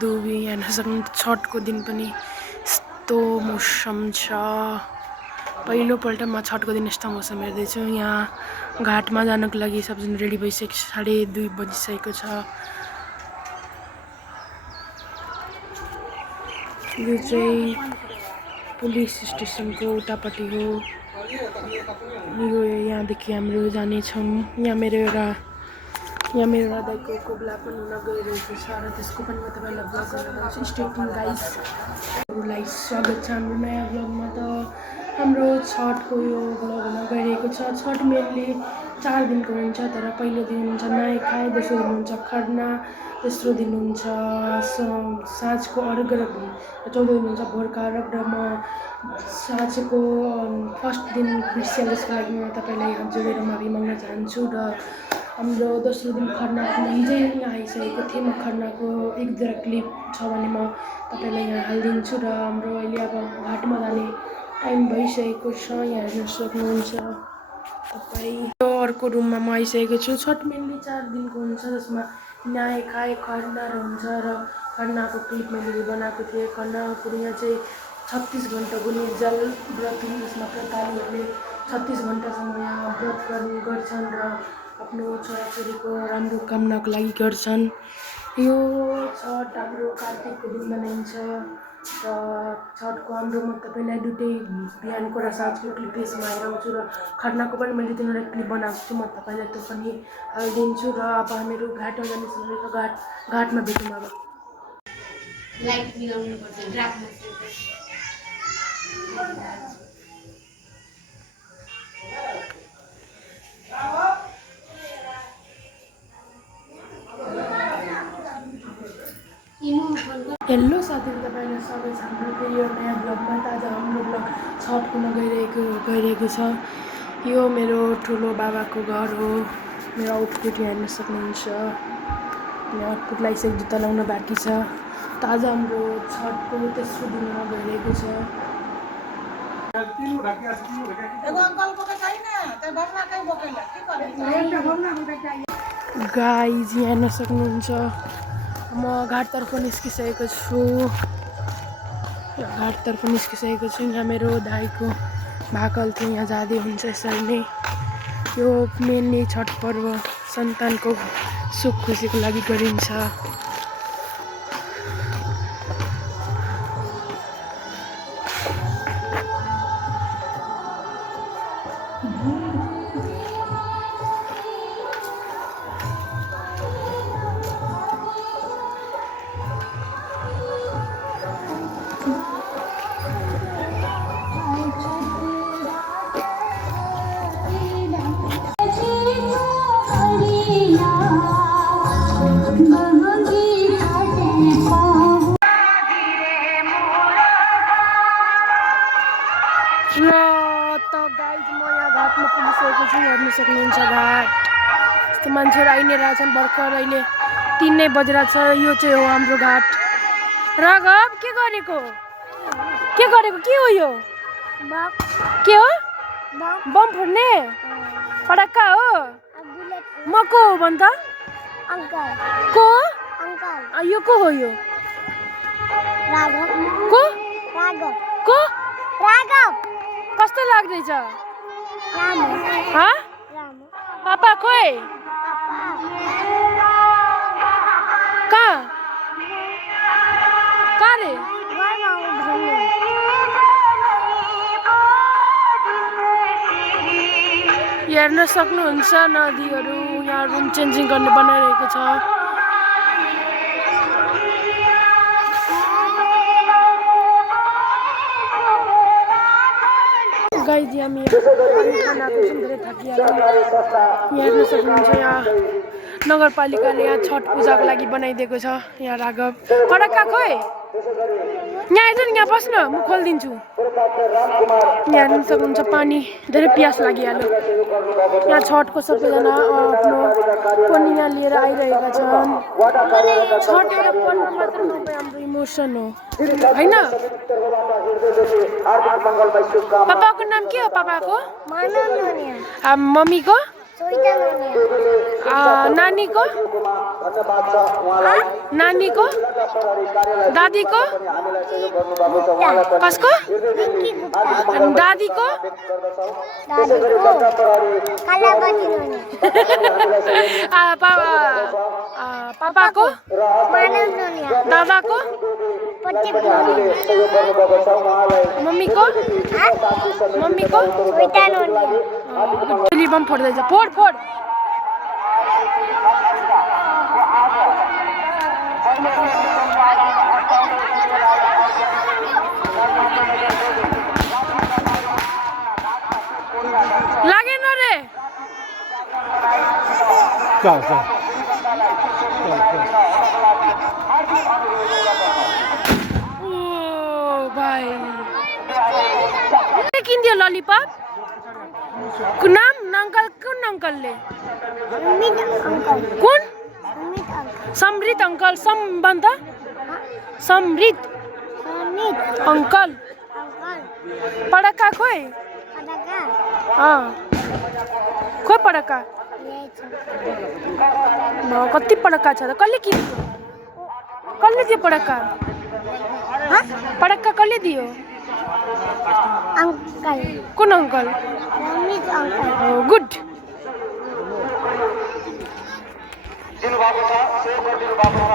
दुबी हेर्न सक्नुहुन्छ छठको दिन पनि यस्तो मौसम छ। पहिलोपल्ट म छठको दिन यस्तो मौसम हेर्दैछु। यहाँ घाटमा जानको लागि सबजना रेडी भइसकेको छ। 2:30 बजिसकेको छ। यो चाहिँ पुलिस स्टेसनको उतापट्टि हो। यो यहाँदेखि हाम्रो जानेछौँ। यहाँ मेरो दाइको कोब्ला पनि हुन गइरहेको छ र त्यसको पनि म तपाईँलाई भ्लग गर्न जान्छु। Stay tune guys. हजुरलाई स्वागत छ हाम्रो नयाँ भ्लगमा। त हाम्रो छठको यो भ्लग हुन गइरहेको छ। छठ मेनली 4 दिनको हुन्छ, तर पहिलो दिन हुन्छ नुहाइ खाइ, दोस्रो दिन हुन्छ खरना, तेस्रो दिन हुन्छ साँझको अर्घ र चौथो दिन हुन्छ भोरका अर्घ। र म साँझको फर्स्ट दिन बिर्सिएँ, त्यसको लागि म तपाईँलाई हात जोडेर माफी माग्न चाहन्छु। र हाम्रो दोस्रो दिन खरनाको हिजै यहाँ आइसकेको थिएँ। म खरनाको 1-2 क्लिप छ भने म तपाईँलाई यहाँ हालिदिन्छु। र हाम्रो अहिले अब घाटमा जाने टाइम भइसकेको छ। यहाँ हेर्न सक्नुहुन्छ तपाईँ। यो अर्को रुममा म आइसकेको छु। छठ मेनली 4 दिनको हुन्छ, जसमा नुहाइ खाइ खरना हुन्छ। र खरनाको क्लिप मैले बनाएको थिएँ। खरनाको यहाँ चाहिँ 36 घन्टाको निर्जल व्रत हुन्, जसमा व्रतालुहरूले 36 घन्टासम्म यहाँ व्रत गर्छन् र आफ्नो छोराछोरीको राम्रो कामनाको लागि गर्छन्। यो छठ हाम्रो कार्तिकको दिन मनाइन्छ। र छठको हाम्रो म तपाईँलाई दुइटै बिहानको र साँझको क्लिप यसमा हेराउँछु। र खरनाको पनि मैले 3वटा क्लिप बनाएको छु, म तपाईँलाई त्यो पनि हालिदिन्छु। र अब हामीहरू घाटमा जाने समय छ। घाटमा भेटौँ अब। लाइट मिलाउनु पर्छ ग्राफमा। हेलो साथीहरू, तपाईँलाई स्वागत छ हाम्रो यो नयाँ भ्लगमा। त आज हाम्रो भ्लग छठ हुन गइरहेको छ। यो मेरो ठुलो बाबाको घर हो। मेरो आउटफिट हेर्न सक्नुहुन्छ। यहाँ आउटफिट लगाइसकेको, जुत्ता लाउन बाँकी छ। त आज हाम्रो छठको तेस्रो दिन हुन गइरहेको छ। गाइज यहाँ हेर्न सक्नुहुन्छ, म घाटतर्फ निस्किसकेको छु। यहाँ मेरो दाइको भाकल थियो, यहाँ जाँदै हुन्छ यसरी नै। यो मेनली छठ पर्व सन्तानको सुख खुसीको लागि गरिन्छ। र त गाइज म यहाँ घाटमा पुगिसकेको छु। हेर्न सक्नुहुन्छ घाट यस्तो मान्छेहरू आइ नै रहेछन्। भर्खर अहिले 3 नै बजिरहेको छ। यो चाहिँ हो हाम्रो घाट। राघव के गरेको के हो यो? के हो? बम फोड्ने पटक्का हो? म को हो भन् त? को? यो को हो? यो को? कस्तो लाग्दैछ? पापा खोइ? कहाँ रे? हेर्न सक्नुहुन्छ नदीहरू। यहाँ रुम चेन्जिङ गर्ने बनाइरहेको छ। गाइज हामी खानाको सुन्दरै थाकिहाल्यो। यहाँ हेर्न सक्नुहुन्छ, यहाँ नगरपालिकाले यहाँ छठ पूजाको लागि बनाइदिएको छ। यहाँ राघव पटक्का खोइ? यहाँ आइज नि, यहाँ बस्न, म खोलिदिन्छु। यहाँ हेर्न सक्नुहुन्छ पानी धेरै प्यास लागिहाल्यो। यहाँ छठको सबैजना आफ्नो पनिया लिएर आइरहेका छन्। छठ एउटा पर्व मात्र नभए हाम्रो इमोसन हो, होइन? पापाको नाम के हो? पापाको मम्मीको नानीको नानीको दादीको कसको दादीको पापाको दादाको मम्मीको मम्मीको बम फोड्दैछ फोड फोड लागेन रे भाइ किनिदियो ललिपप नाम अङ्कल कुन अङ्कलले कुन समृत अङ्कल सम्बन्ध समृत अङ्कल पडका खोइ खोइ पडका कति पडका छ त कसले किन्यो कसले दियो पडका पडका कसले दियो अंकल कुन अङ्कल गुड दिनुभएको छ सेयर गरिदिनु भएको छ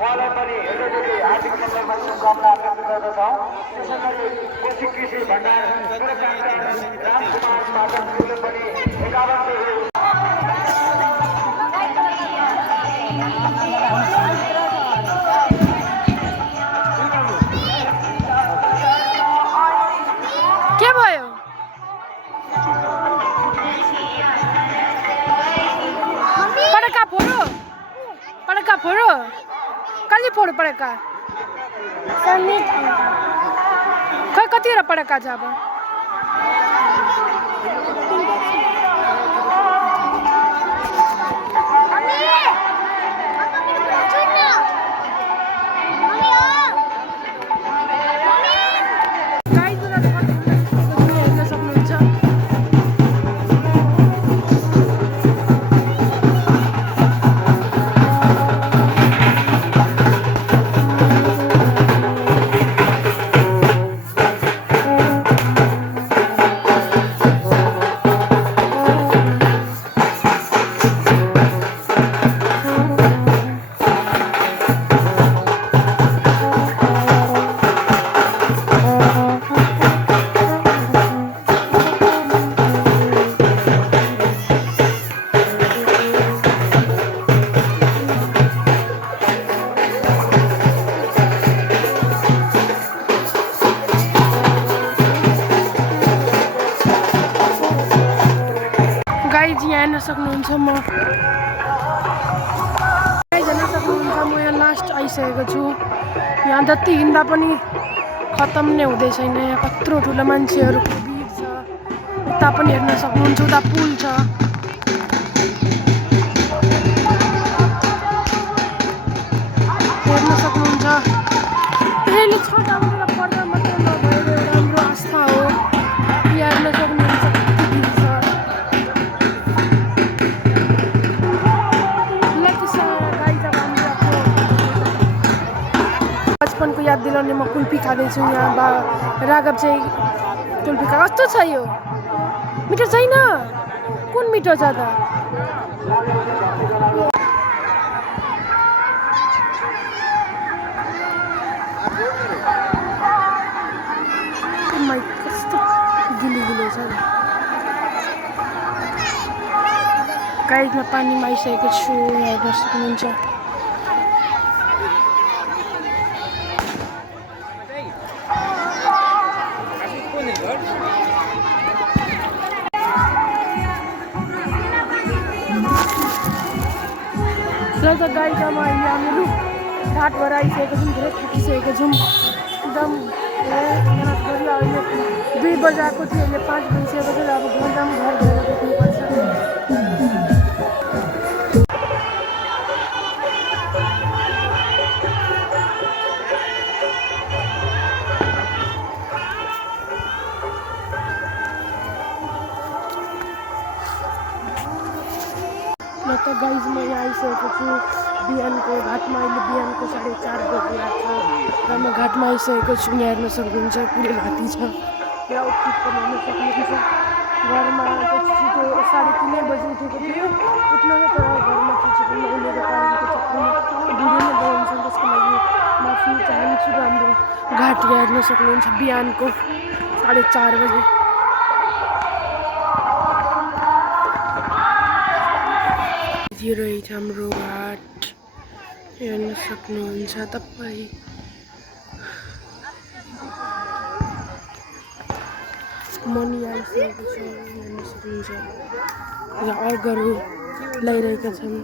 उहाँलाई पनि एउटै आर्थिक सन्दर्भमा शुभकामना व्यक्त गर्दछौँ। त्यसै गरी कोशी कृषि भण्डार राजकुमार पाठकज्यूले पनि 51 के भयो पडका फोडो पडका फोडो कसले फोडो पडका खै कतिवटा पडका छ अब गाइज यहाँ हेर्न सक्नुहुन्छ म यहाँ लास्ट आइसकेको छु। यहाँ जति हिँड्दा पनि खत्तम नै हुँदै छैन। यहाँ कत्रो ठुलो मान्छेहरूको भिड छ। उता पनि हेर्न सक्नुहुन्छ उता पुल छ। हेर्न सक्नुहुन्छ यसले छटाउनु पर्दा मात्रै नभएर राम्रो आस्था हो। यहाँ हेर्न सक्नुहुन्छ बचपनको याद दिलाउने म कुल्फी खाँदैछु। यहाँ राघव चाहिँ कुल्फी खा कस्तो छ यो मिठो छैन कुन मिठो छ त कस्तो गिलो गिलो छ गाइडमा पानीमा आइसकेको छु। यहाँ हेर्न सक्नुहुन्छ र गाईमा अहिले हामीहरू घाट भएर आइसकेको छौँ। धेरै थाकिसकेको छौँ एकदम मेहनत गरी अहिले 2 बजाएको थियो अहिले 5 बजिसकेको थियो। अब घन्टामा घर गएर बस्नुपर्छ। बिहानको घाटमा अहिले बिहानको 4:30 बजिरहेको छ र म घाटमा आइसकेको छु। यहाँ हेर्न सक्नुहुन्छ पुरै राति छ। र आउटफिट पनि हेर्न सक्नुहुन्छ। घरमा छिटो 3:30 बजी उठेको थियो उठ्न तर घरमा छिटो नउठेको कारणको चक्करमा भिडियो नै बनाउँछ। त्यसको लागि माफी चाहन्छु। र हाम्रो घाट हेर्न सक्नुहुन्छ बिहानको 4:30 बजे। यो रहेछ हाम्रो घाट हेर्न सक्नुहुन्छ तपाईँ। मनी आइसकेको छ हेर्न सक्नुहुन्छ र अर्घहरू लगाइरहेका छन्।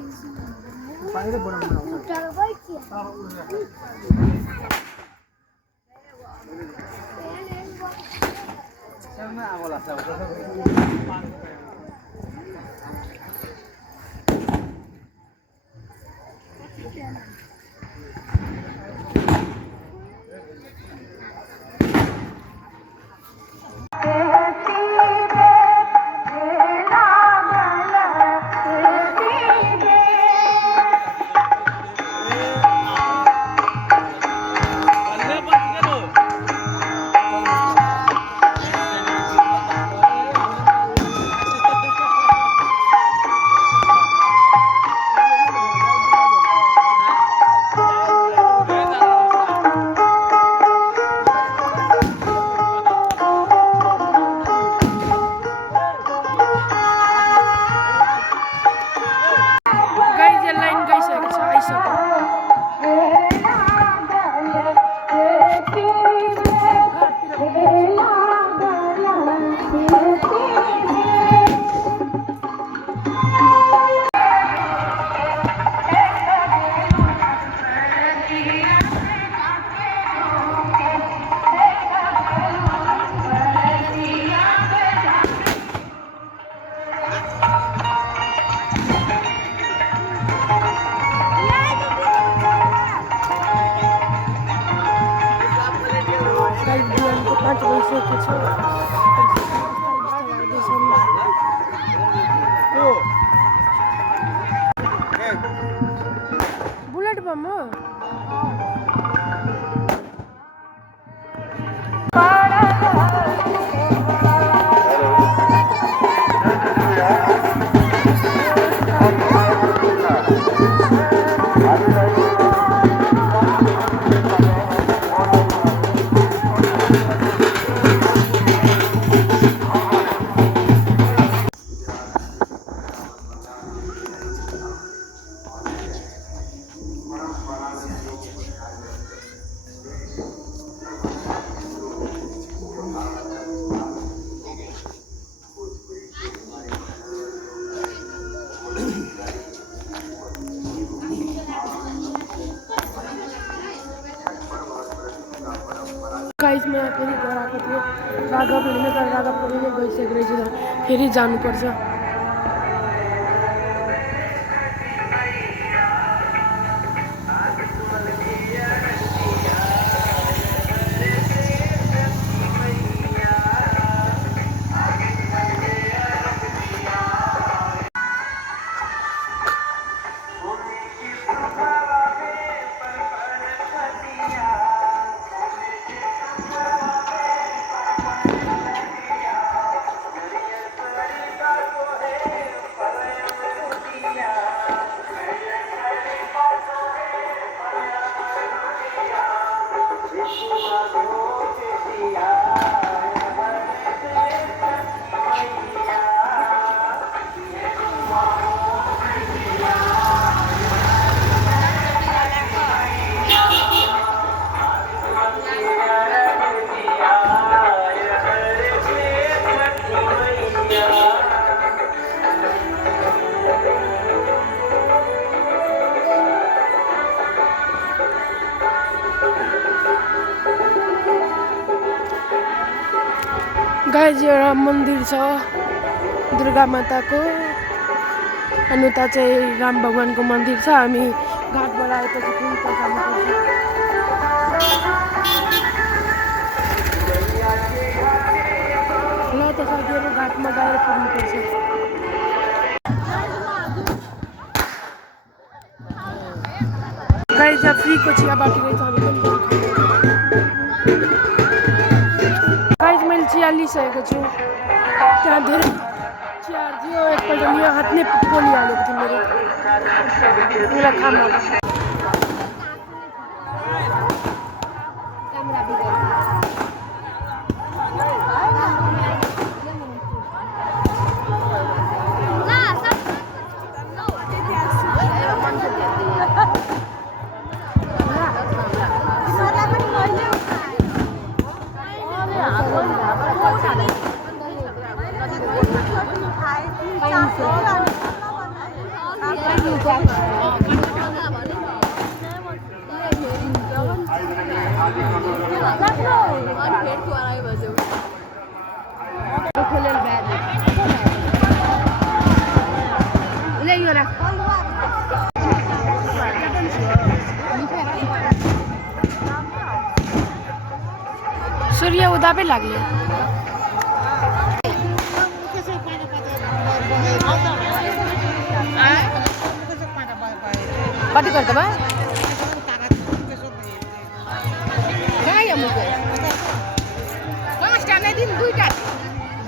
बुलेट बम हो। गाइजमा फेरि घर आएको थियो राघव हेर्न तर राघव पनि नै गइसकेको रहेछ। फेरि जानुपर्छ। गाइज एउटा मन्दिर छ दुर्गा माताको अनि उता चाहिँ राम भगवानको मन्दिर छ। हामी घाटबाट आएपछि उता जानुपर्छ। ल त साथीहरू घाटमा गएर पुग्नुपर्छ। को चिया बाटी रहेछ हामी गाइस मैले चिया लिइसकेको छु त्यहाँ धेरै चियाहरू थियो एकपल्ट लियो हात नै पोलिहालेको थियो मेरो खामा सूर्य उदाबै लाग्यो कति गर्दा भयो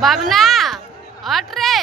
बाबना हट रे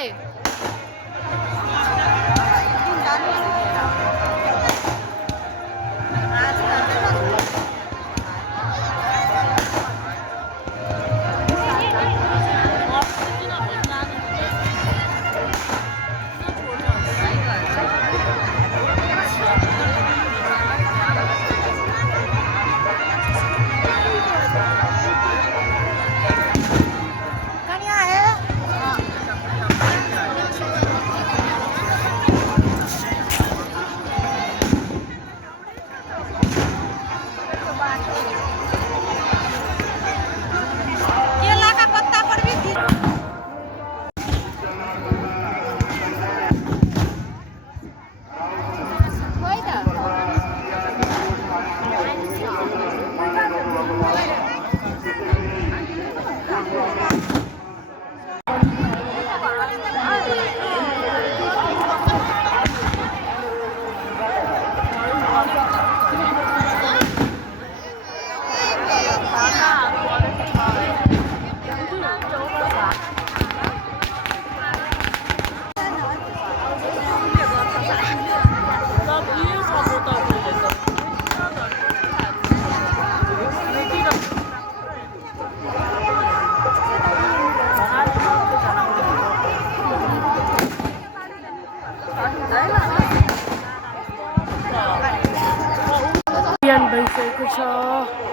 बिहान भइसकेको छ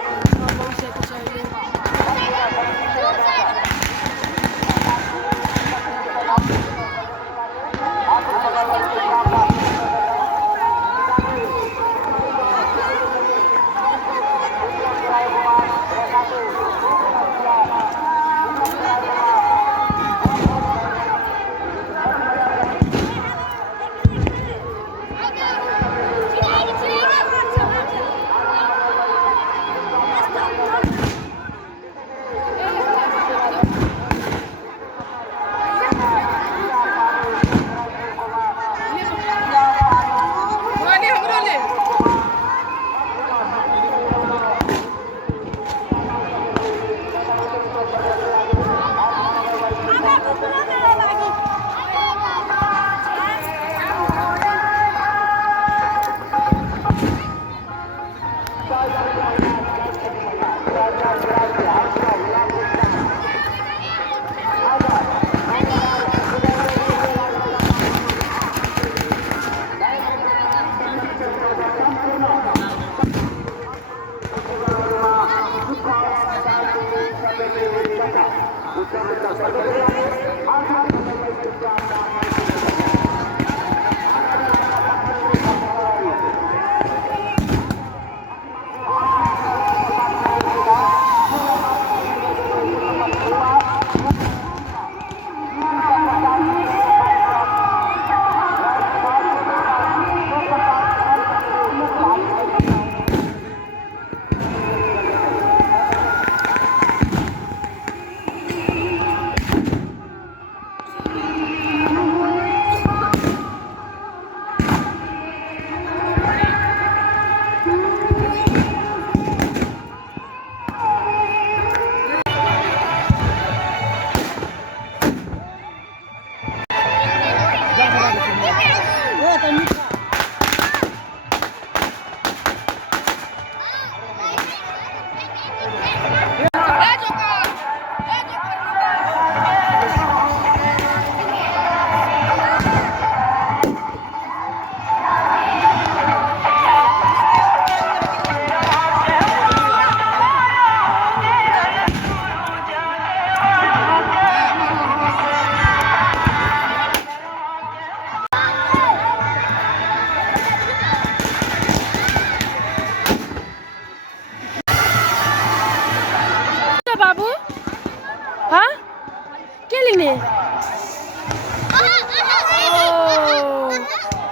नि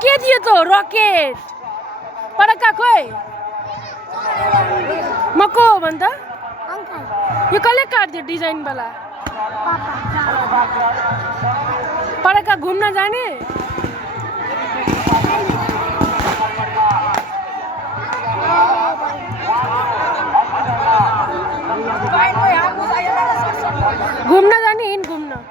के थियो त रकेट पडक्का खोइ म को हो भन् त यो कसले काट्थ्यो डिजाइन वाला पडक्का घुम्न जाने घुम्न जाने हिँड घुम्न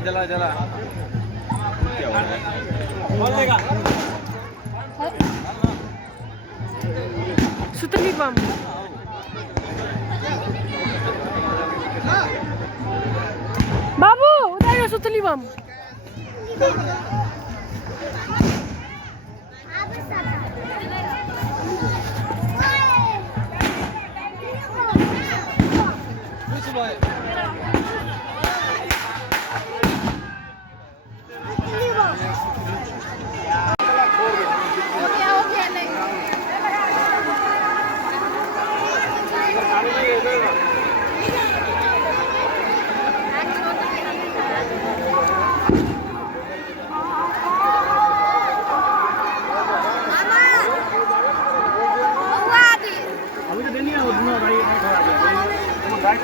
जला जला सुतली बम बाबू उतार सुतली बम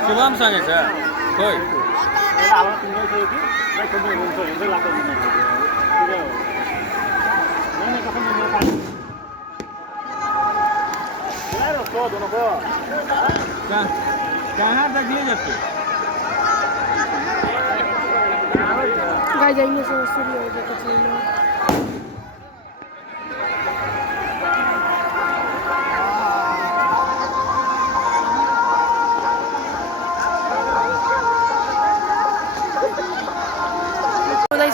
शुभम सँग छ खोइ कहाँ तक ले जाते गाइस जाइए से सूर्य हो गया छैन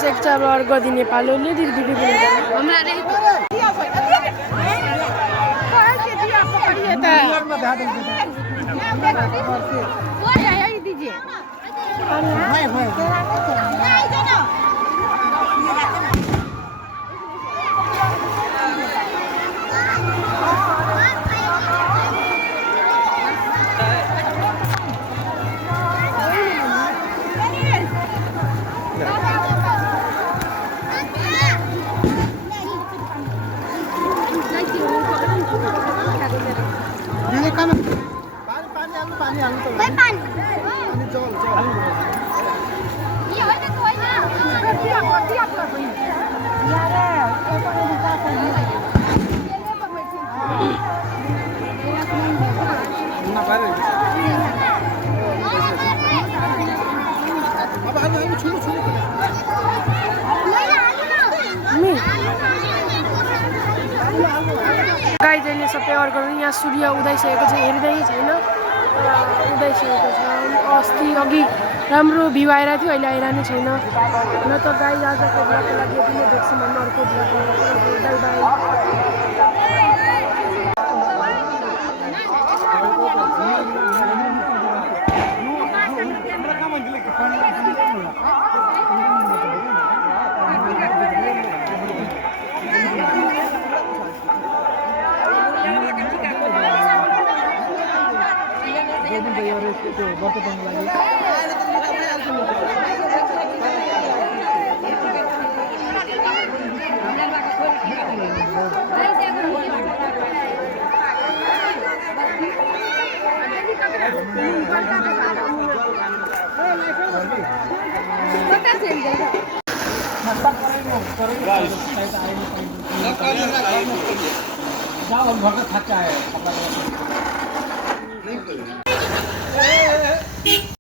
सेक्टर और गदी नेपाल ले दिदी दिदी हमरा नहीं दीजिए गाइस अहिले सबै अर्को यहाँ सूर्य उदाइसकेको छ हेर्दै छैन उदाइसकेको छ अस्ति अघि राम्रो भ्यू आइरहेको थियो अहिले आइरहने छैन न त गाइस आजको ब्लगको लागि यति नै देख्छु म अर्को ब्लगमा बाई जाओ भगत थक है